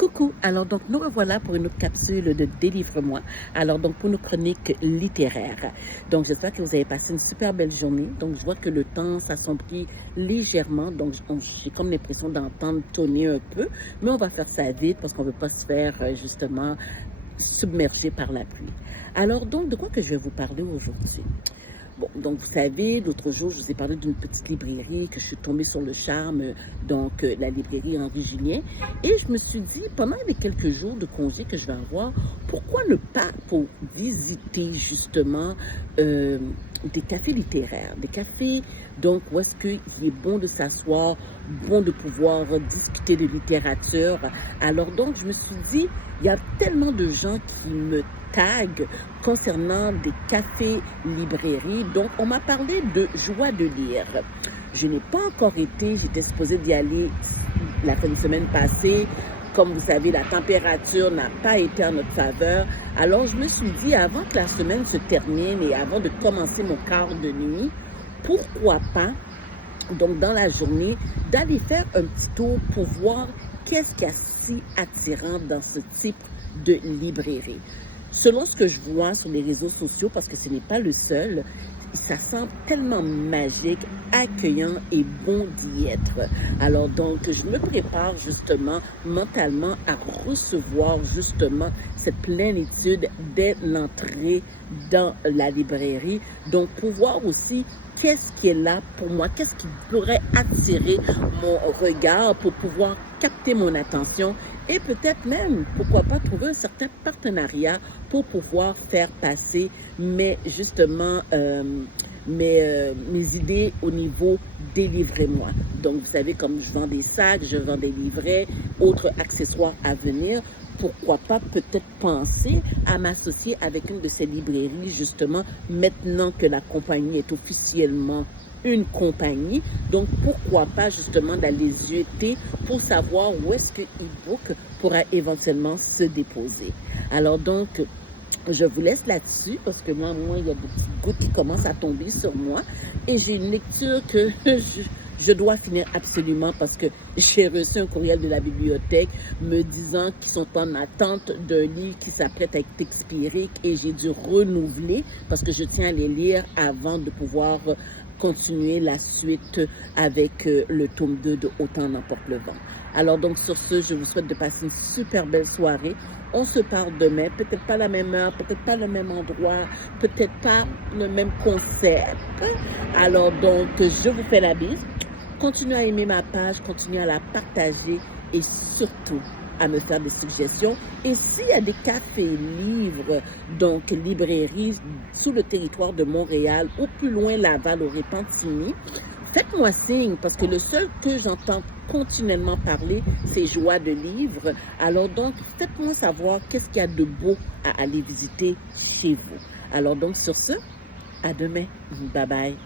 Coucou, alors donc nous revoilà pour une autre capsule de Délivre-moi. Alors donc pour nos chroniques littéraires. Donc j'espère que vous avez passé une super belle journée. Donc je vois que le temps s'assombrit légèrement. Donc j'ai comme l'impression d'entendre tonner un peu. Mais on va faire ça vite parce qu'on ne veut pas se faire justement submerger par la pluie. Alors donc de quoi que je vais vous parler aujourd'hui? Bon, donc vous savez, l'autre jour, je vous ai parlé d'une petite librairie que je suis tombée sur le charme, donc la librairie Henri Julien. Et je me suis dit, pendant les quelques jours de congé que je vais avoir, pourquoi ne pas pour visiter justement des cafés littéraires, des cafés donc où est-ce qu'il est bon de s'asseoir, bon de pouvoir discuter de littérature. Alors donc, je me suis dit, il y a tellement de gens qui me taguent concernant des cafés-librairies. Donc, on m'a parlé de joie de lire. Je n'ai pas encore été, j'étais supposée d'y aller la fin de semaine passée. Comme vous savez, la température n'a pas été en notre faveur. Alors, je me suis dit, avant que la semaine se termine et avant de commencer mon quart de nuit, pourquoi pas, donc dans la journée, d'aller faire un petit tour pour voir qu'est-ce qu'il y a si attirant dans ce type de librairie. Selon ce que je vois sur les réseaux sociaux, parce que ce n'est pas le seul, ça semble tellement magique, accueillant et bon d'y être. Alors donc, je me prépare justement mentalement à recevoir justement cette plénitude dès l'entrée dans la librairie. Donc, pour voir aussi qu'est-ce qui est là pour moi, qu'est-ce qui pourrait attirer mon regard pour pouvoir capter mon attention et peut-être même, pourquoi pas, trouver un certain partenariat pour pouvoir faire passer mes idées au niveau Délivrez-moi. Donc, vous savez, comme je vends des sacs, je vends des livrets, autres accessoires à venir, pourquoi pas peut-être penser à m'associer avec une de ces librairies, justement, maintenant que la compagnie est officiellement une compagnie. Donc, pourquoi pas justement d'aller jeter pour savoir où est-ce que e-book pourra éventuellement se déposer. Alors donc, je vous laisse là-dessus parce que moi, il y a des petites gouttes qui commencent à tomber sur moi et j'ai une lecture que je dois finir absolument parce que j'ai reçu un courriel de la bibliothèque me disant qu'ils sont en attente d'un livre qui s'apprête à être expiré et j'ai dû renouveler parce que je tiens à les lire avant de pouvoir continuer la suite avec le tome 2 de Autant n'emporte le vent. Alors donc sur ce, je vous souhaite de passer une super belle soirée. On se parle demain, peut-être pas la même heure, peut-être pas le même endroit, peut-être pas le même concept. Alors donc, je vous fais la bise. Continuez à aimer ma page, continuez à la partager et surtout à me faire des suggestions. Et s'il y a des cafés livres, donc librairies sous le territoire de Montréal ou plus loin Laval au Repentigny, faites-moi signe parce que le seul que j'entends continuellement parler, c'est Joie de livre. Alors donc, faites-moi savoir qu'est-ce qu'il y a de beau à aller visiter chez vous. Alors donc, sur ce, à demain. Bye bye.